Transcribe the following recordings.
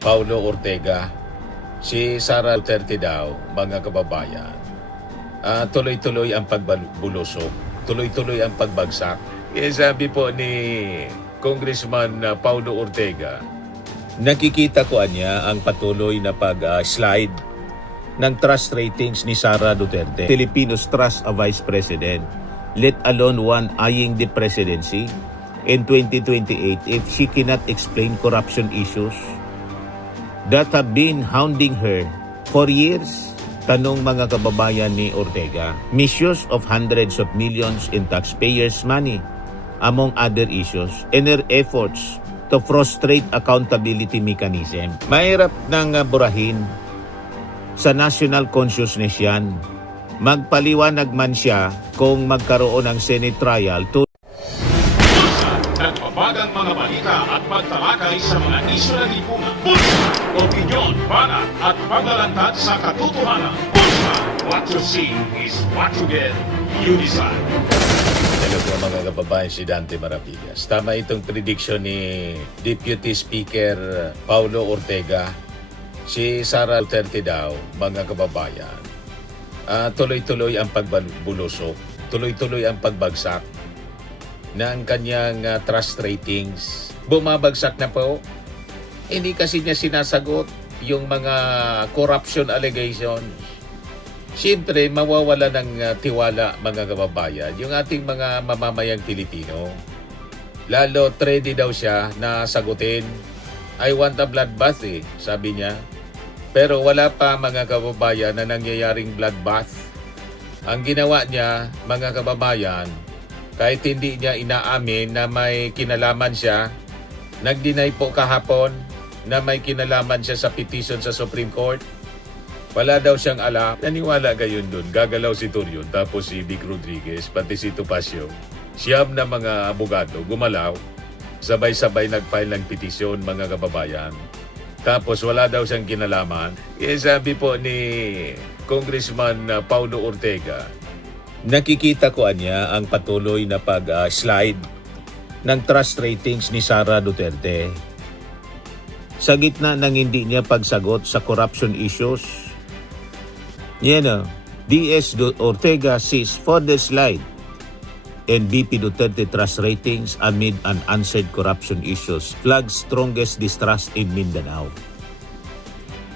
Paulo Ortega. Si Sara Duterte daw, mga kababayan, tuloy-tuloy ang pagbulusok, tuloy-tuloy ang pagbagsak. Kaya sabi po ni Congressman Paulo Ortega, nakikita ko niya ang patuloy na pag-slide ng trust ratings ni Sara Duterte. Filipinos trust a vice president, let alone one eyeing the presidency in 2028 if she cannot explain corruption issues that have been hounding her for years. Tanong mga kababayan ni Ortega, misuse of hundreds of millions in taxpayers' money, among other issues, in her efforts to frustrate accountability mechanism. Mahirap nang burahin sa national consciousness yan. Magpaliwanag man siya kung magkaroon ng Senate trial to Nagbabagang mga balita at pagtalakay sa mga isyu ng lipunan. Bulsa! Opinyon, banat at paglalantad sa katotohanan. Bulsa! What you see is what you get. You decide. Hello po mga kababayan, si Dante Maravillas. Tama itong prediction ni Deputy Speaker Paulo Ortega. Si Sara Duterte daw, mga kababayan, tuloy-tuloy ang pagbulusok, tuloy-tuloy ang pagbagsak ng kanyang trust ratings. Bumabagsak na po. Hindi kasi niya sinasagot yung mga corruption allegations. Siyempre, mawawala ng tiwala mga kababayan yung ating mga mamamayang Pilipino. Lalo, ready daw siya na sagutin. I want a bloodbath sabi niya. Pero wala pa mga kababayan na nangyayaring bloodbath. Ang ginawa niya, mga kababayan, kahit hindi niya inaamin na may kinalaman siya, nag-deny po kahapon na may kinalaman siya sa petition sa Supreme Court. Wala daw siyang alam. Naniwala gayon dun. Gagalaw si Turion, tapos si Vic Rodriguez, pati si Topacio. Siyam na mga abogado gumalaw. Sabay-sabay nag-file ng petition, mga kababayan. Tapos wala daw siyang kinalaman. Kaya sabi po ni Congressman Paulo Ortega, nakikita ko niya ang patuloy na pag-slide ng trust ratings ni Sara Duterte. Sa gitna ng hindi niya pagsagot sa corruption issues, DS Ortega sees further slide in BP Duterte trust ratings amid unanswered corruption issues, flags strongest distrust in Mindanao.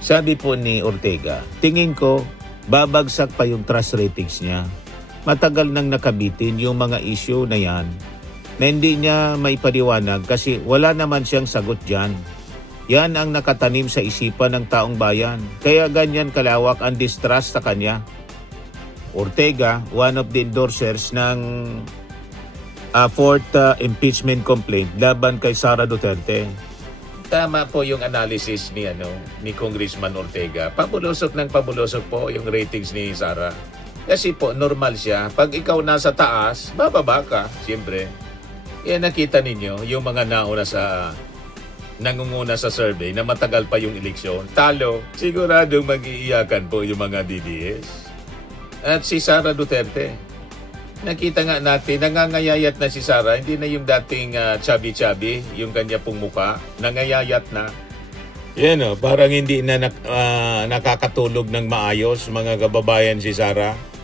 Sabi po ni Ortega, tingin ko babagsak pa yung trust ratings niya. Matagal nang nakabitin yung mga issue na yan na hindi niya maipaliwanag kasi wala naman siyang sagot dyan. Yan ang nakatanim sa isipan ng taong bayan. Kaya ganyan kalawak ang distrust sa kanya. Ortega, one of the endorsers ng fourth impeachment complaint laban kay Sara Duterte. Tama po yung analysis ni Congressman Ortega. Pabulusok ng pabulusok po yung ratings ni Sara. Kasi po, normal siya. Pag ikaw nasa taas, bababa ka, siyempre. Kaya nakita ninyo, yung mga nangunguna sa survey na matagal pa yung eleksyon, talo, siguradong mag-iiyakan po yung mga DDS. At si Sara Duterte, nakita nga natin, nangangayayat na si Sara, hindi na yung dating chubby-chubby, yung kanya pong muka, nangayayat na. Yan parang hindi na nakakatulog ng maayos, mga kababayan si Sara.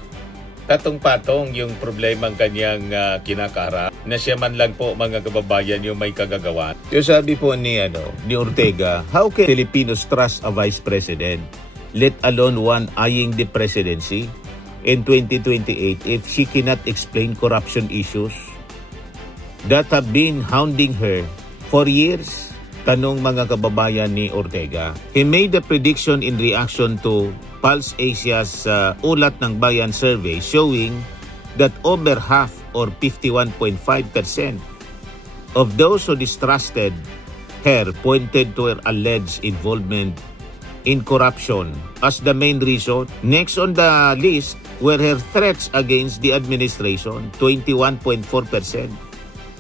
Patong-patong yung problema ng kanyang kinakara na siya man lang po mga kababayan yung may kagagawan. Yung sabi po ni Ortega, how can Filipinos trust a vice president, let alone one eyeing the presidency in 2028 if she cannot explain corruption issues that have been hounding her for years? Tanong mga kababayan ni Ortega. He made a prediction in reaction to Pulse Asia's Ulat ng Bayan survey showing that over half or 51.5% of those who distrusted her pointed to her alleged involvement in corruption as the main reason. Next on the list were her threats against the administration, 21.4%.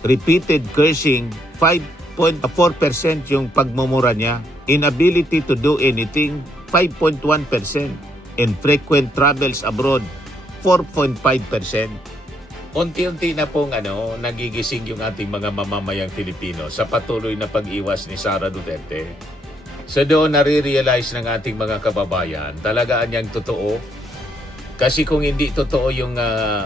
Repeated cursing, 5.4% yung pagmumura niya. Inability to do anything, 5.1%. And frequent travels abroad, 4.5%. Unti-unti na pong nagigising yung ating mga mamamayang Pilipino sa patuloy na pag-iwas ni Sara Duterte. So doon nare-realize ng ating mga kababayan, talagaan niyang totoo. Kasi kung hindi totoo yung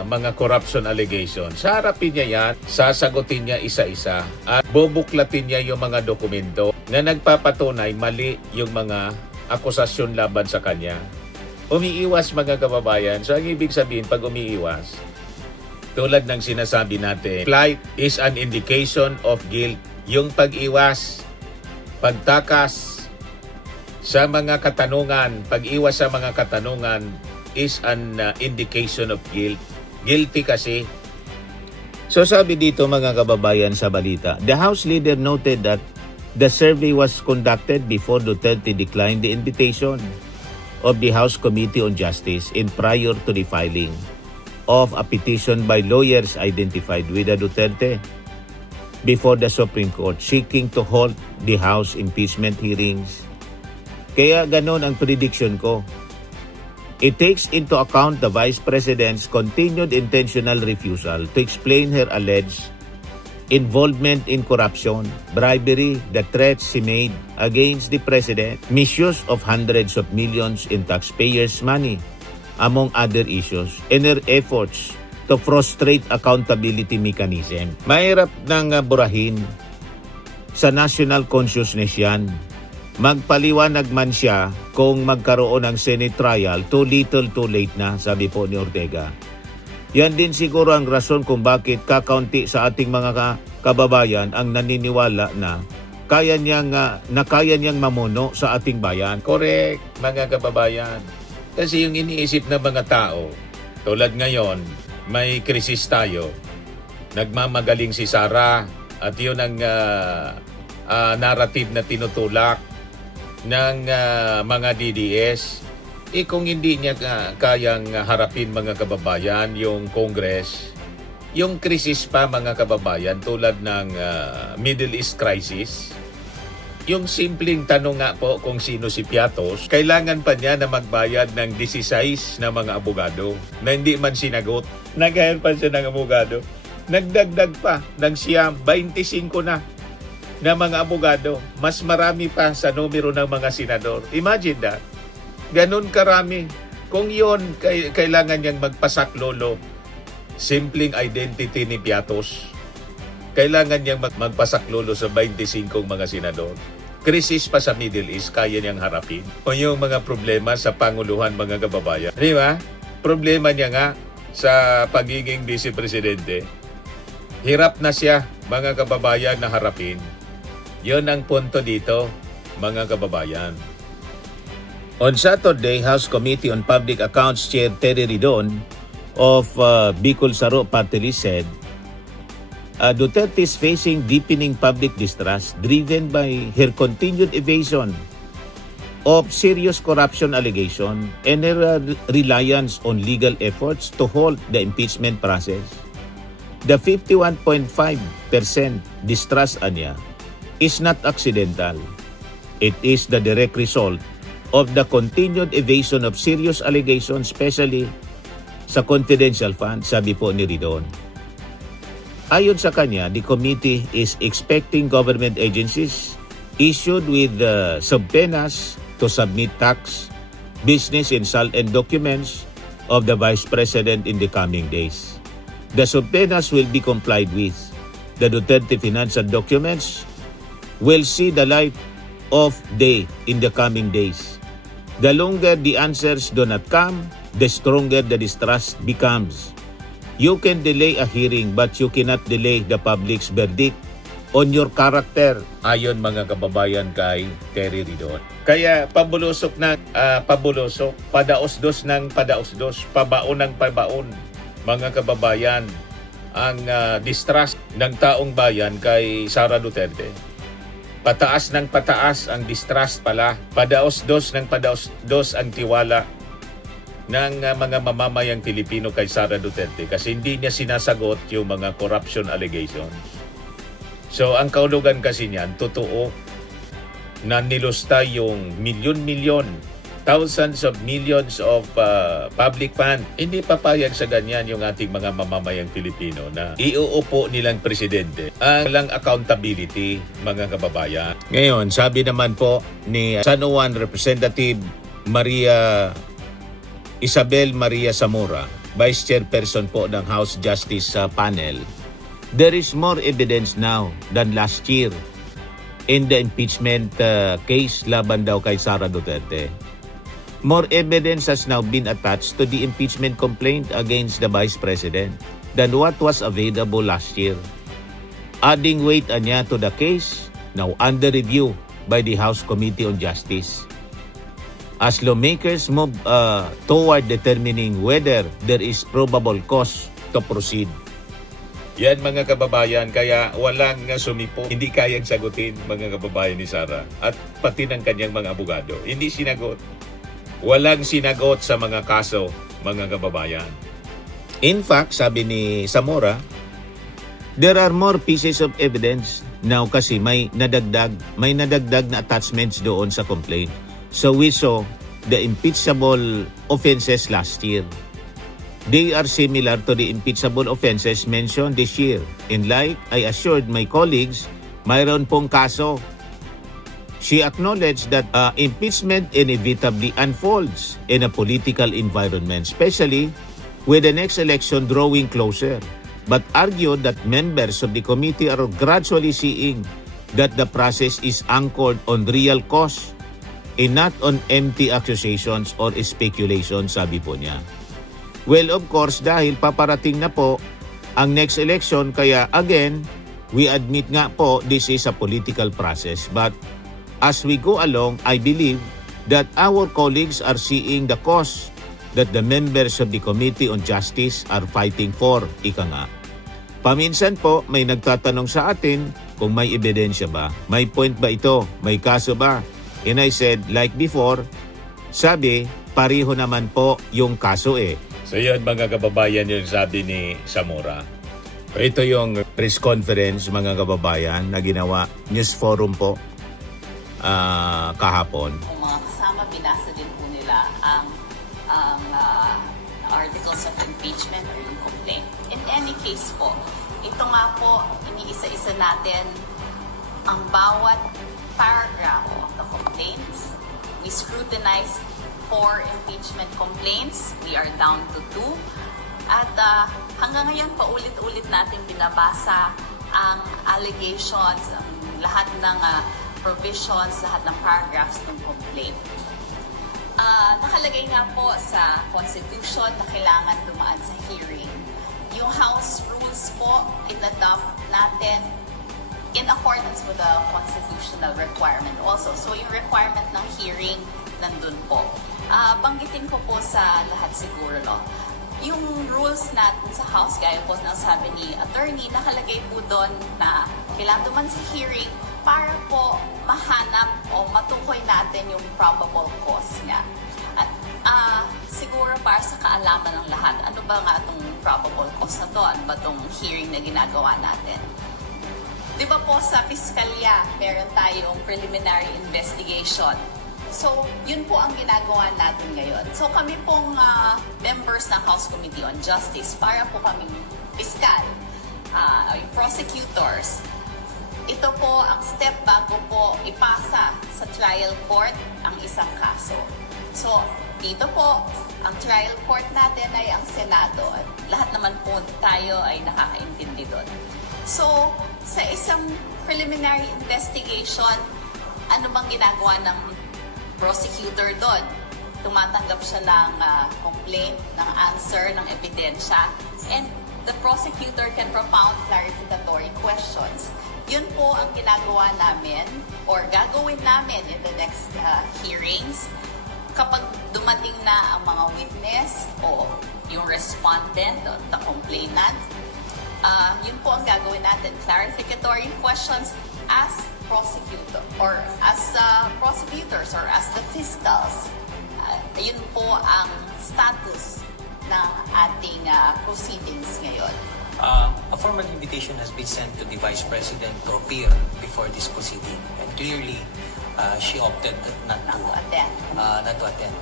mga corruption allegations, harapin niya yan, sasagutin niya isa-isa at bubuklatin niya yung mga dokumento na nagpapatunay mali yung mga akusasyon laban sa kanya. Umiiwas mga kababayan. So ang ibig sabihin pag umiiwas, tulad ng sinasabi natin, flight is an indication of guilt. Yung pag-iwas, pagtakas sa mga katanungan, pag-iwas sa mga katanungan is an indication of guilt. Guilty kasi. So sabi dito mga kababayan sa balita, the House leader noted that the survey was conducted before Duterte declined the invitation of the House Committee on Justice in prior to the filing of a petition by lawyers identified with the Duterte before the Supreme Court seeking to halt the House impeachment hearings. Kaya ganon ang prediction ko. It takes into account the Vice President's continued intentional refusal to explain her alleged involvement in corruption, bribery, the threats she made against the President, misuse of hundreds of millions in taxpayers' money, among other issues, and her efforts to frustrate accountability mechanism. Mahirap nang burahin sa national consciousness yan. Magpaliwanag man siya kung magkaroon ng Senate trial, too little too late na, sabi po ni Ortega. Yan din siguro ang rason kung bakit kakaunti sa ating mga kababayan ang naniniwala na kaya niyang mamuno sa ating bayan. Correct, mga kababayan. Kasi yung iniisip ng mga tao, tulad ngayon, may krisis tayo. Nagmamagaling si Sara at yun ang narrative na tinutulak ng mga DDS. Kung hindi niya kayang harapin mga kababayan yung Congress, yung krisis pa mga kababayan tulad ng Middle East crisis, yung simpleng tanong nga po kung sino si Piatos, kailangan pa niya na magbayad ng 16 na mga abogado na hindi man sinagot. Nag-hire pa siya ng abogado. Nagdagdag pa ng siyam, 25 na mga abogado. Mas marami pa sa numero ng mga senador. Imagine that. Ganun karami. Kung yon kailangan niyang magpasaklolo, simpleng identity ni Piatos, kailangan niyang magpasaklolo sa 25 mga senador. Krisis pa sa Middle East, kaya niyang harapin. O yung mga problema sa Panguluhan mga kababayan. Di ba? Problema niya nga sa pagiging Vice Presidente. Hirap na siya mga kababayan na harapin. Yon ang punto dito mga kababayan. On Saturday, House Committee on Public Accounts Chair Terry Ridon of Bicol Saro Party List said, Duterte is facing deepening public distrust driven by her continued evasion of serious corruption allegation and her reliance on legal efforts to halt the impeachment process. The 51.5% distrust anya is not accidental. It is the direct result of the continued evasion of serious allegations, especially sa confidential funds, sabi po ni Ridon. Ayon sa kanya, the committee is expecting government agencies issued with subpoenas to submit tax, business and documents of the Vice President in the coming days. The subpoenas will be complied with. The Duterte financial documents will see the light of day in the coming days. The longer the answers do not come, the stronger the distrust becomes. You can delay a hearing but you cannot delay the public's verdict on your character. Ayon mga kababayan kay Terry Ridon. Kaya pabulusok ng pabulusok, padaos-dos ng padaos-dos, pabaon ng pabaon mga kababayan ang distrust ng taong bayan kay Sara Duterte. Pataas ng pataas ang distrust pala, padaos-dos ng padaos-dos ang tiwala ng mga mamamayang Pilipino kay Sara Duterte kasi hindi niya sinasagot yung mga corruption allegations. So ang kaulugan kasi niyan, totoo na nilusta yung milyon-milyon thousands of millions of public fund. Hindi papayag sa ganyan yung ating mga mamamayang Pilipino na iuupo nilang presidente. Ang walang accountability, mga kababayan. Ngayon, sabi naman po ni San Juan Representative Isabel Maria Zamora, Vice Chairperson po ng House Justice Panel, there is more evidence now than last year in the impeachment case laban daw kay Sara Duterte. More evidence has now been attached to the impeachment complaint against the Vice President than what was available last year. Adding weight anya to the case now under review by the House Committee on Justice. As lawmakers move toward determining whether there is probable cause to proceed. Yan mga kababayan, kaya walang sumipo, hindi kayang sagutin mga kababayan ni Sara at pati ng kanyang mga abogado. Hindi sinagot. Walang sinagot sa mga kaso, mga kababayan. In fact, sabi ni Zamora, there are more pieces of evidence now kasi may nadagdag na attachments doon sa complaint. So we saw the impeachable offenses last year. They are similar to the impeachable offenses mentioned this year. And like I assured my colleagues, mayroon pong kaso. She acknowledged that impeachment inevitably unfolds in a political environment, especially with the next election drawing closer, but argued that members of the committee are gradually seeing that the process is anchored on real cause and not on empty accusations or speculation, sabi po niya. Well, of course, dahil paparating na po ang next election, kaya again, we admit nga po this is a political process. But as we go along, I believe that our colleagues are seeing the cause that the members of the Committee on Justice are fighting for, ika nga. Paminsan po, may nagtatanong sa atin kung may ebidensya ba, may point ba ito, may kaso ba? And I said, like before, sabi, pareho naman po yung kaso eh. So yun mga kababayan, yung sabi ni Zamora. Ito yung press conference mga kababayan na ginawa, news forum po kahapon. Kung mga kasama, binasa din po nila ang articles of impeachment or yung complaint. In any case po, ito nga po, iniisa-isa natin ang bawat paragraph of the complaints. We scrutinized 4 impeachment complaints. We are down to 2. At hanggang ngayon, paulit-ulit natin binabasa ang allegations, ang lahat ng provisions, lahat ng paragraphs ng complaint. Nakalagay nga po sa Constitution na kailangan dumaan sa hearing. Yung House rules po, in-adopt natin in accordance with the constitutional requirement also. So yung requirement ng hearing, nandun po. Banggitin ko po sa lahat siguro, no? Yung rules natin sa House, gaya po ng sabi ni attorney, nakalagay po doon na kailangan duman sa hearing para po mahanap o matukoy natin yung probable cause niya. At siguro para sa kaalaman ng lahat, ano ba nga itong probable cause na to? Ano ba itong hearing na ginagawa natin? Di ba po sa piskalya, meron tayong preliminary investigation. So, yun po ang ginagawa natin ngayon. So, kami pong members ng House Committee on Justice, para po kaming piskal, yung prosecutors, ito po ang step bago po ipasa sa trial court ang isang kaso. So, dito po, ang trial court natin ay ang Senado. At lahat naman po tayo ay nakakaintindi doon. So, sa isang preliminary investigation, ano bang ginagawa ng prosecutor doon? Tumatanggap siya ng complaint, ng answer, ng ebidensya, and the prosecutor can propound clarificatory questions. Yun po ang ginagawa namin or gagawin namin in the next hearings kapag dumating na ang mga witness o yung respondent o the complainant. Yun po ang gagawin natin, clarificatory questions as prosecutor or as prosecutors or as the fiscals. Yun po ang status ng ating proceedings ngayon. A formal invitation has been sent to the Vice President to appear before this proceeding, and clearly she opted not to attend. not to attend.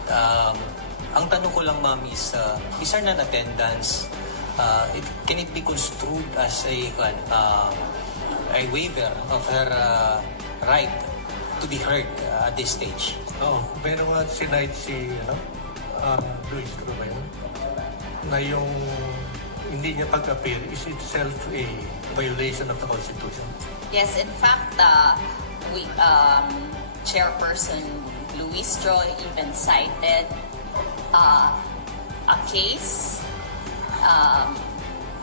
Ang tanong ko lang, ma'am, is her non-attendance, can it be construed as a waiver of her right to be heard at this stage? Oo, pero nga sinight si Luis Cruz ba yun? Na yung hindi niya pag-appear is itself a violation of the Constitution. Yes, in fact, Chairperson Luis Joy even cited a case.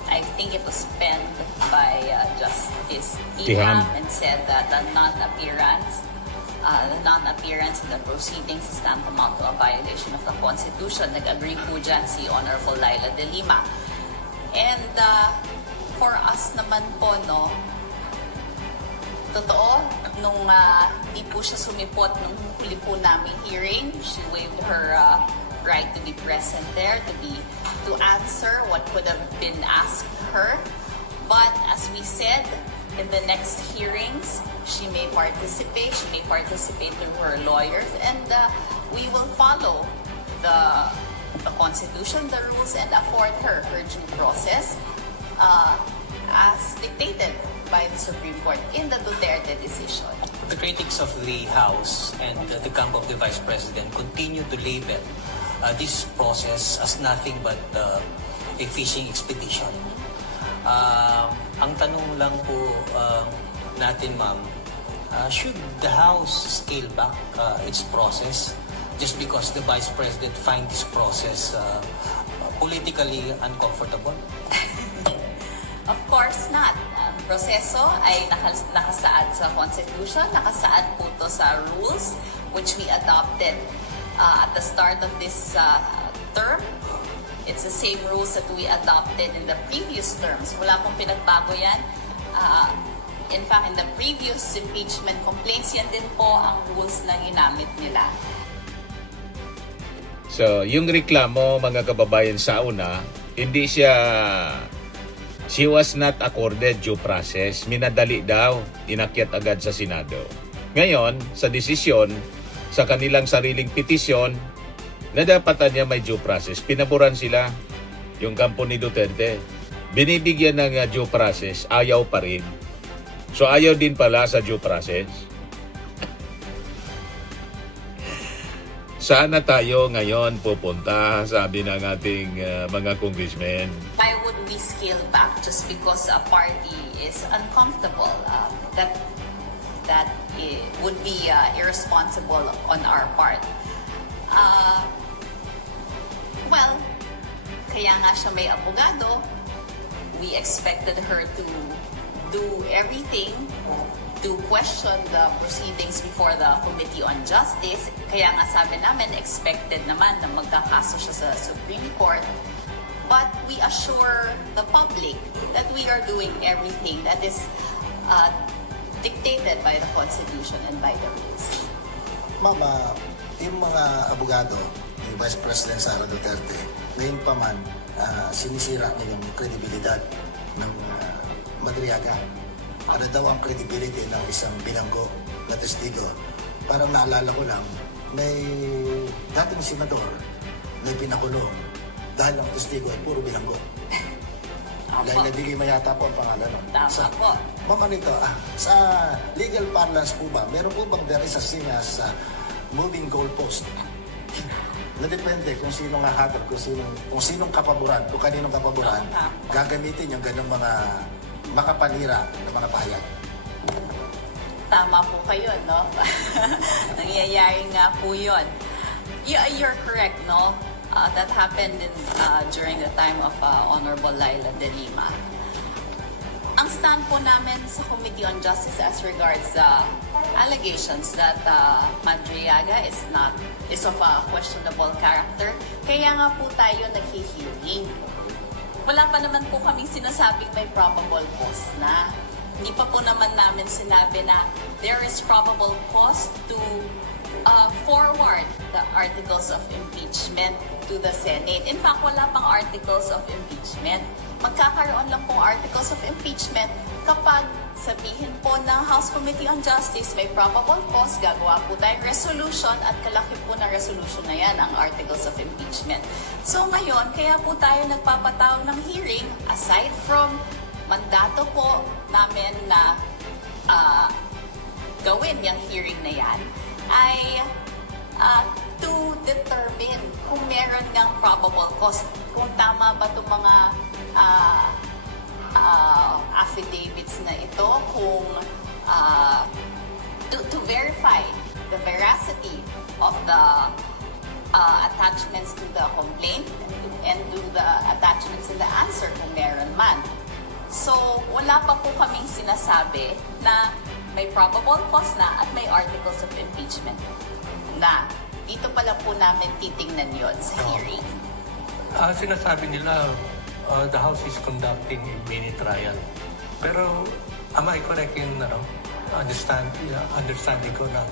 I think it was penned by Justice Tiham. Tiham and said that the non-appearance in the proceedings is tantamount to a violation of the Constitution. Nag-agree po dyan si Honorable Laila de Lima. And for us naman po, no, totoo, nung hindi po siya sumipot nung huli po naming hearing, she waived her right to be present there, to answer what could have been asked her. But as we said, in the next hearings, she may participate through her lawyers, and we will follow the Constitution, the rules, and afford her due process as dictated by the Supreme Court in the Duterte decision. The critics of the House and the camp of the Vice President continue to label this process as nothing but a fishing expedition. Ang tanong lang po natin, ma'am, should the House scale back its process just because the Vice President finds this process politically uncomfortable? Of course not. Ang proseso ay nakasaad sa Constitution, nakasaad po to sa rules which we adopted at the start of this term. It's the same rules that we adopted in the previous terms. Wala pong pinagbago yan. In fact, in the previous impeachment complaints, yan din po ang rules na ginamit nila. So, yung reklamo, mga kababayan, sa una, hindi siya, she was not accorded due process. Minadali daw, inakyat agad sa Senado. Ngayon, sa desisyon, sa kanilang sariling petisyon, na dapatan niya may due process. Pinaboran sila, yung kampo ni Duterte. Binibigyan ng due process, ayaw pa rin. So, ayaw din pala sa due process. Sana tayo ngayon pupunta, sabi ng ating mga congressmen. Why would we scale back just because a party is uncomfortable? That would be irresponsible on our part. Well, kaya nga siya may abogado. We expected her to do everything to question the proceedings before the Committee on Justice. Kaya nga sabi namin, expected naman na magkakaso siya sa Supreme Court. But we assure the public that we are doing everything that is dictated by the Constitution and by the rules. Mama, yung mga abogado ni Vice President Sara Duterte, ngayon pa man, sinisira niya yung kredibilidad ng Madriaga. Ano daw ang credibility ng isang bilanggo na testigo? Parang naalala ko lang, may dating senador na pinakulong dahil ang testigo ay puro bilanggo. Laila de Lima yata po ang pangalan nun. Tama po. Ma'am, nito, sa legal parlance po ba, meron po bang there is a thing as moving goalpost? Na depende kung sino nga hatag, kung sinong kapaboran, kung kaninong kapaboran, gagamitin yung ganung mga makapanira ng mga pahayag. Tama po kayo, no? Nangyayari nga po yun. You're correct, no? That happened during the time of Honorable Laila de Lima. Ang stand po namin sa Committee on Justice as regards allegations that Madriaga is of a questionable character. Kaya nga po tayo naghi-hearing. Wala pa naman po kaming sinasabing may probable cause na. Hindi pa po naman namin sinabi na there is probable cause to forward the articles of impeachment to the Senate. In fact, wala pang articles of impeachment. Magkakaroon lang pong articles of impeachment kapag sabihin po ng House Committee on Justice, may probable cause, gagawa po tayong resolution at kalaki po ng resolution na yan, ang Articles of Impeachment. So ngayon, kaya po tayo nagpapatawag ng hearing, aside from mandato po namin na gawin yung hearing na yan, ay to determine kung meron ngang probable cause, kung tama ba itong mga affidavits na ito, kung to verify the veracity of the attachments to the complaint and to the attachments in the answer kung meron man. So, wala pa po kaming sinasabi na may probable cause na at may articles of impeachment na. Dito pala po namin titingnan yon sa hearing. Sinasabi nila, the House is conducting a mini trial. Pero, am I correct in understanding ko na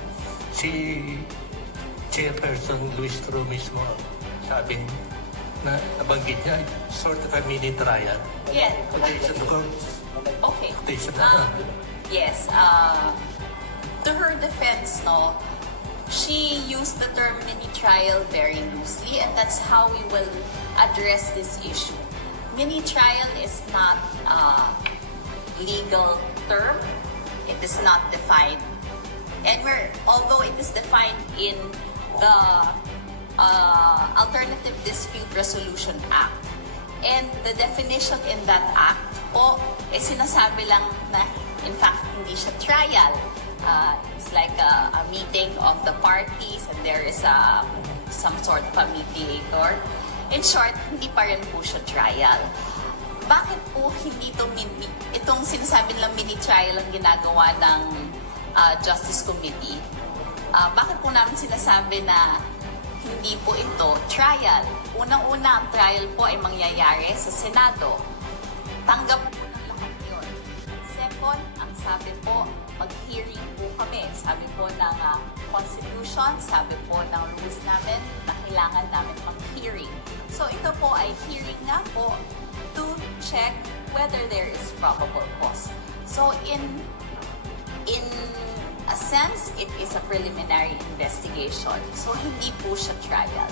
si Chairperson Luis Tro mismo sabi na nabanggit niya, sort of a mini trial. Yes. Quotation ko. Okay. Quotation Yes. To her defense, no, she used the term mini trial very loosely, and that's how we will address this issue. Mini trial is not a legal term. It is not defined. And although it is defined in the Alternative Dispute Resolution Act, and the definition in that act po, sinasabi lang na in fact hindi siya trial. It's like a meeting of the parties and there is some sort of a mediator. In short, hindi pa rin po siya trial. Bakit po hindi itong sinasabi lang mini trial ang ginagawa ng Justice Committee? Bakit po namin sinasabi na hindi po ito trial? Unang-una, ang trial po ay mangyayari sa Senado. Tanggap po ng lahat yun. Second, ang sabi po, mag-hearing po kami. Sabi po ng Constitution, sabi po ng rules namin na kailangan namin mag-hearing. So ito po ay hearing nga po to check whether there is probable cause. So in a sense, it is a preliminary investigation. So hindi po siya trial.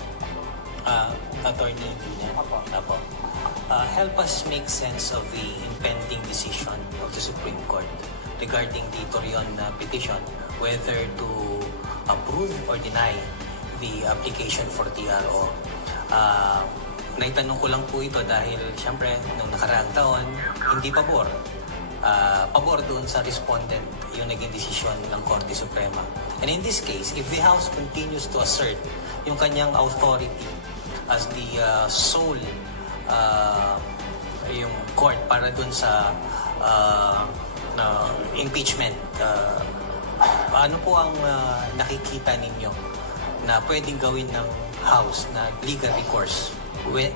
Attorney Dina, help us make sense of the impending decision of the Supreme Court regarding the Torion petition, whether to approve or deny the application for TRO. Naitanong ko lang po ito dahil siyempre nung nakaraang taon, hindi pabor. Pabor doon sa respondent yung naging desisyon ng Korte Suprema. And in this case, if the House continues to assert yung kanyang authority as the sole yung court para doon sa impeachment, ano po ang nakikita ninyo na pwedeng gawin ng House na legal recourse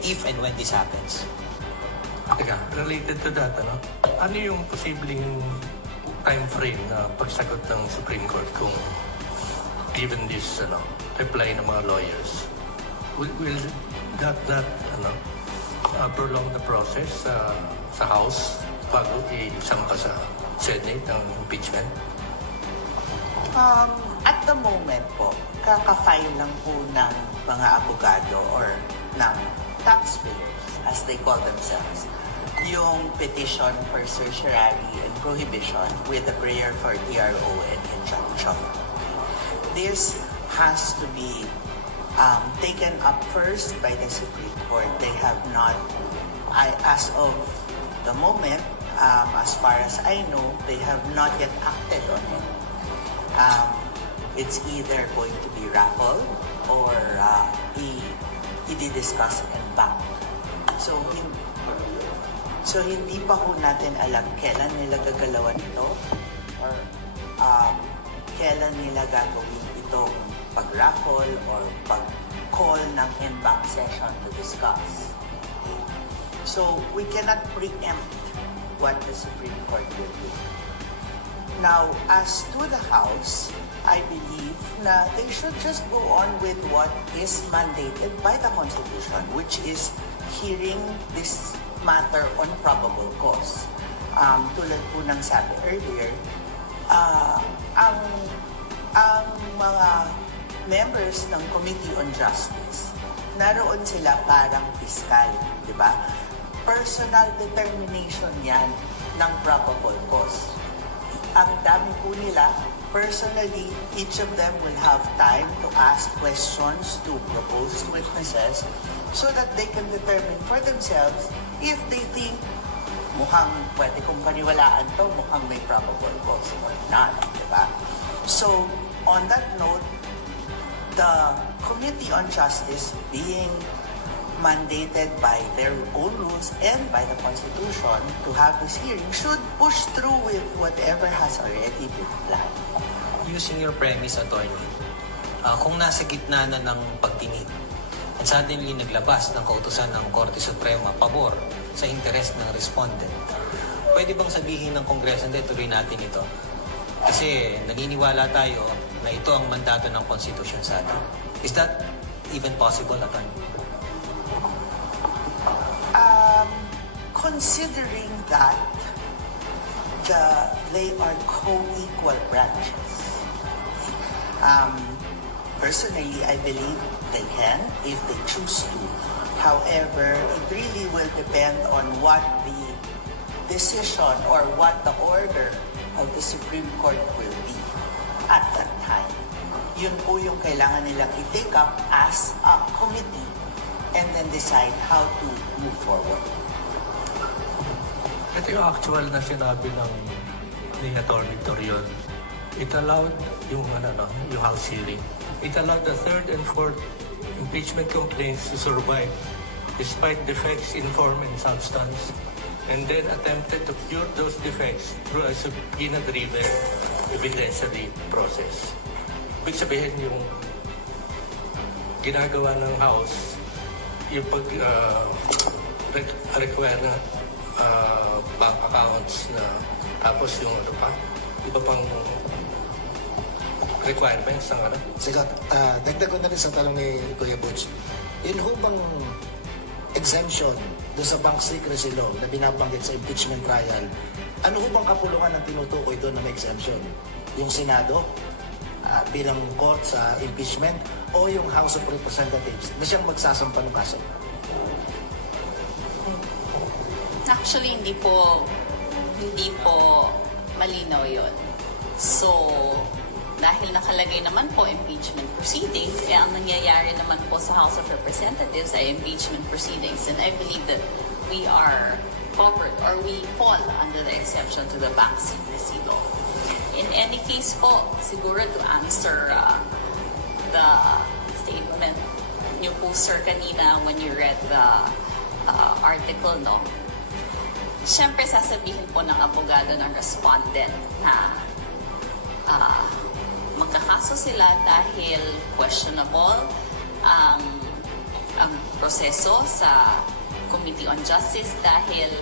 if and when this happens? Teka, related to that, ano yung posibleng time frame na pagsagot ng Supreme Court kung given this reply ng mga lawyers? Will that not prolong the process sa House bago isampa sa Senate ang impeachment? At the moment po, kaka-file lang po ng mga abogado or ng taxpayers, as they call themselves, yung petition for certiorari and prohibition with a prayer for TRO and injunction. This has to be taken up first by the Supreme Court. They have not, as of the moment, as far as I know, they have not yet acted on it. It's either going to be raffled or i-discuss and back. So hindi pa ho natin alam kailan nila gagalawan ito or kailan nila gagawin itong pag-raffle or pag-call ng in-bank session to discuss. Okay. So we cannot preempt what the Supreme Court will do. Now, as to the House, I believe na they should just go on with what is mandated by the Constitution, which is hearing this matter on probable cause. tulad po ng sabi earlier, ang mga members ng Committee on Justice, naroon sila parang fiscal, di ba? Personal determination yan ng probable cause. Ang dami po nila, personally, each of them will have time to ask questions to proposed witnesses so that they can determine for themselves if they think mukhang pwede kong paniwalaan to, mukhang may probable cause or not, di ba? So, on that note, the Committee on Justice being mandated by their own rules and by the Constitution to have this hearing should push through with whatever has already been planned. Using your premise, attorney, kung nasa gitna na ng pagdinig at suddenly naglabas ng kautusan ng Korte Suprema pabor sa interes ng respondent, pwede bang sabihin ng Kongreso, hindi, tuloy natin ito? Kasi naniniwala tayo na ito ang mandato ng Constitution sa atin. Is that even possible, attorney? Considering that they are co-equal branches, personally, I believe they can if they choose to. However, it really will depend on what the decision or what the order of the Supreme Court will be at that time. Yun po yung kailangan nilang i-take up as a committee and then decide how to move forward. Ito yung actual na sinabi ni Atty. Torion. It allowed yung House hearing. It allowed the third and fourth impeachment complaints to survive despite defects in form and substance, and then attempted to cure those defects through a subpoena-driven evidentiary process. Ibig sabihin yung ginagawa ng House, yung require na bank accounts na tapos yung iba pang requirements ng Sige, dagdag ko na rin sa tanong ni Kuya Butch. Yun ho bang exemption doon sa bank secrecy law na binabanggit sa impeachment trial, ano ho bang kapulungan ng tinutukoy doon na may exemption? Yung Senado bilang court sa impeachment o yung House of Representatives na siyang magsasampa ng kaso? Actually, hindi po malinaw yon. So, dahil nakalagay naman po impeachment proceedings, ang nangyayari naman po sa House of Representatives ay impeachment proceedings. And I believe that we are covered or we fall under the exception to the bank secrecy law. In any case po, siguro to answer the statement niyo po, sir, kanina when you read the article, no? Siyempre, sasabihin po ng abogado ng respondent na magkakaso sila dahil questionable ang proseso sa Committee on Justice dahil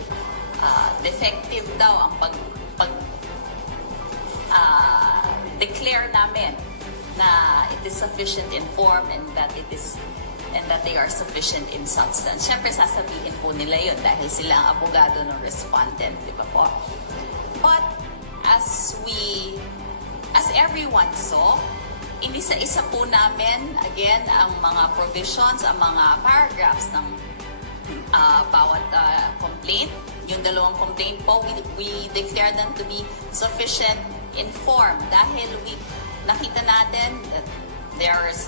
defective daw ang declare namin na it is sufficient in form and that they are sufficient in substance. Siyempre, sasabihin po nila yun dahil sila ang abogado ng respondent, di ba po? But, as everyone saw, inisa-isa po namin, again, ang mga provisions, ang mga paragraphs ng bawat complaint. Yung dalawang complaint po, we declare them to be sufficient in form dahil nakita natin that there is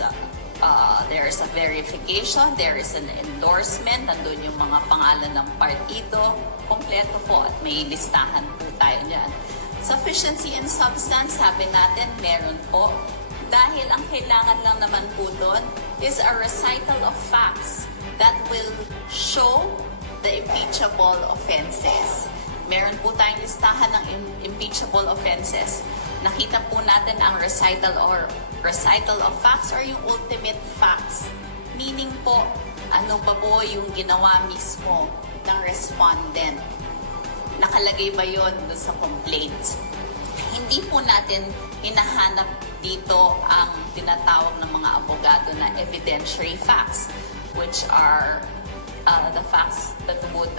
a verification, there is an endorsement, nandun yung mga pangalan ng partido, kompleto po at may listahan po tayo dyan. Sufficiency in substance, sabi natin, meron po. Dahil ang kailangan lang naman po doon is a recital of facts that will show the impeachable offenses. Meron po tayong listahan ng impeachable offenses. Nakita po natin ang recital of facts or yung ultimate facts. Meaning po, ano pa po yung ginawa mismo ng respondent. Nakalagay ba yon doon sa complaint? Hindi po natin hinahanap dito ang tinatawag ng mga abogado na evidentiary facts, which are the facts that would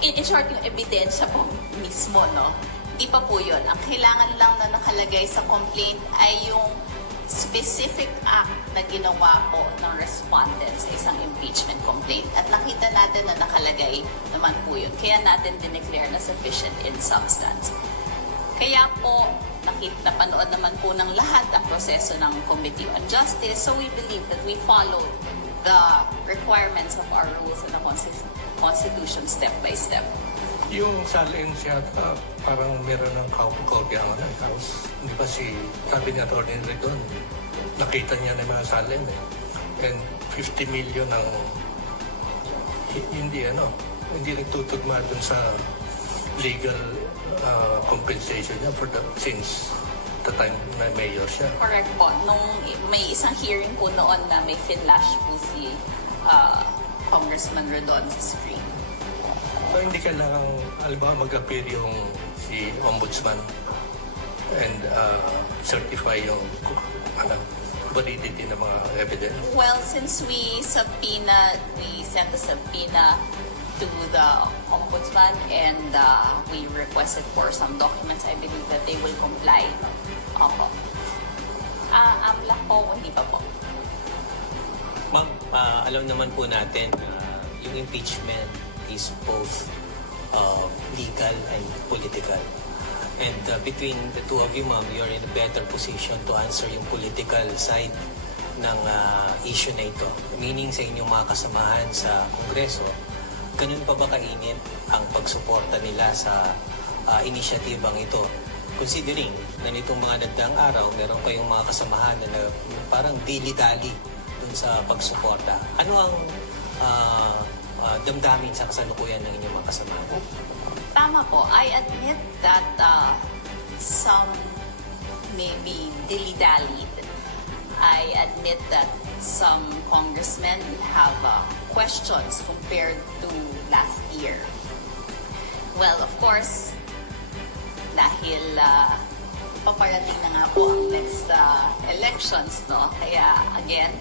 in short, yung ebidensya po mismo, no? Di pa po yun. Ang kailangan lang na nakalagay sa complaint ay yung specific act na ginawa po ng respondent sa isang impeachment complaint. At nakita natin na nakalagay naman po yun. Kaya natin dineclare na sufficient in substance. Kaya po, napanood naman po ng lahat ang proseso ng Committee on Justice. So we believe that we followed the requirements of our rules and the Constitution step by step. Yung silence yata, parang meron ng kopya ang House. Hindi ba sabi ni Atty. Redon, nakita niya na yung mga silence And 50 million ang hindi nagtutugma dun sa legal compensation niya since the time na mayor siya. Correct po. Nung may isang hearing po noon na may finlash po si Congressman Redon sa screen. So hindi kailangan, halimbawa mag-appear yung si Ombudsman and certify yung validity ng mga evidence. Well, since we sent a subpoena to the Ombudsman and we requested for some documents, I believe that they will comply. Opo. AMLA po, hindi pa po. Ma'am, alam naman po natin yung impeachment is both legal and political. And between the two of you, ma'am, you're in a better position to answer yung political side ng issue na ito. Meaning sa inyong mga kasamahan sa Kongreso, ganun pa ba kainit ang pagsuporta nila sa inisyatibang ito? Considering na nitong mga nagdaang araw, meron kayong mga kasamahan na parang dili-dali dun sa pagsuporta. Ano ang damdamin sa kasalukuyan ng inyong mga kasamahan? Tama po. I admit that some may be dilly-dallied. I admit that some congressmen have questions compared to last year. Well, of course, dahil paparating na nga po ang next elections, no? Kaya, again,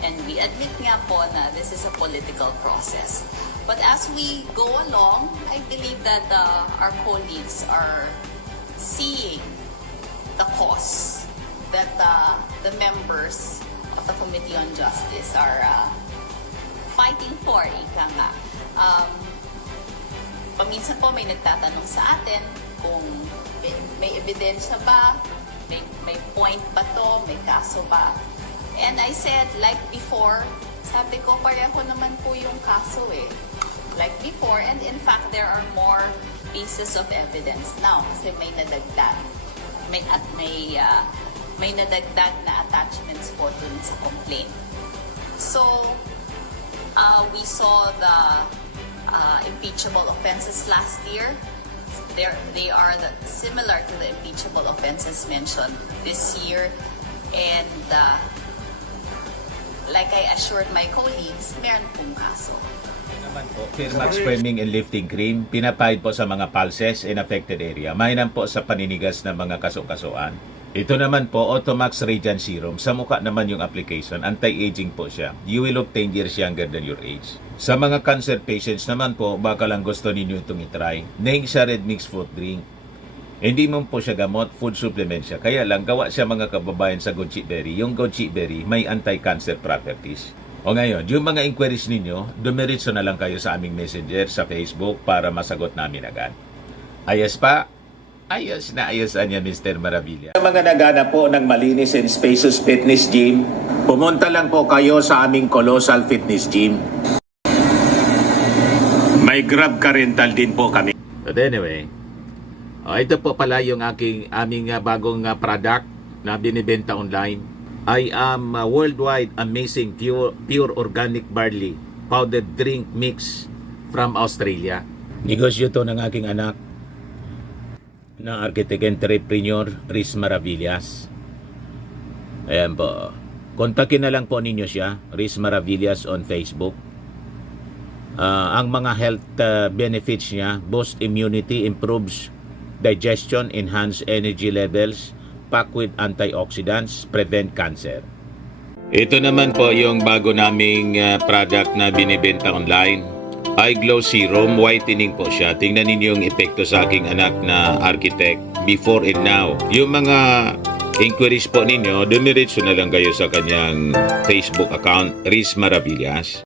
and we admit nga po na this is a political process. But as we go along, I believe that our colleagues are seeing the cause that the members of the Committee on Justice are fighting for, ika nga. Paminsan po may nagtatanong sa atin kung may ebidensya ba, may point ba to, may kaso ba. And I said, like before, sabi ko, pareho naman po yung kaso eh. Like before, and in fact, there are more pieces of evidence now kasi may nadagdag. May nadagdag na attachments po dun sa complaint. So, we saw the impeachable offenses last year. They are similar to the impeachable offenses mentioned this year. And like I assured my colleagues, meron pong kaso. Naman po, Fairmax Framing and Lifting Cream, pinapahid po sa mga pulses in affected area. Mainam po sa paninigas ng mga kaso-kasuan. Ito naman po, Automax Radiant Serum. Sa mukha naman yung application, anti-aging po siya. You will look 10 years younger than your age. Sa mga cancer patients naman po, baka lang gusto ninyo itong itry. Naing siya red mixed fruit drink. Hindi mo po siya gamot, food supplement siya. Kaya lang, gawa siya mga kababayan sa goji berry. Yung goji berry may anti-cancer properties. O ngayon, yung mga inquiries ninyo, dumiritso na lang kayo sa aming messenger sa Facebook para masagot namin agad. Ayos pa? Ayos na ayos niya, Mr. Maravilla. Sa mga nagana po ng malinis and spacious fitness gym, pumunta lang po kayo sa aming Colossal Fitness Gym. May Grab car rental din po kami. But anyway, ito po pala yung aming bagong product na binibenta online. I am worldwide amazing pure organic barley powdered drink mix from Australia. Negosyo to ng aking anak na architect entrepreneur Riz Maravillas. Ayan po. Kontakin na lang po ninyo siya, Riz Maravillas on Facebook. Ang mga health benefits niya, boost immunity, improves digestion, enhance energy levels, packed with antioxidants, prevent cancer. Ito naman po yung bago naming product na binibenta online. Eye Glow Serum, whitening po siya. Tingnan ninyo yung epekto sa aking anak na architect before and now. Yung mga inquiries po ninyo, dumiretso na lang kayo sa kanyang Facebook account, Riz Maravillas.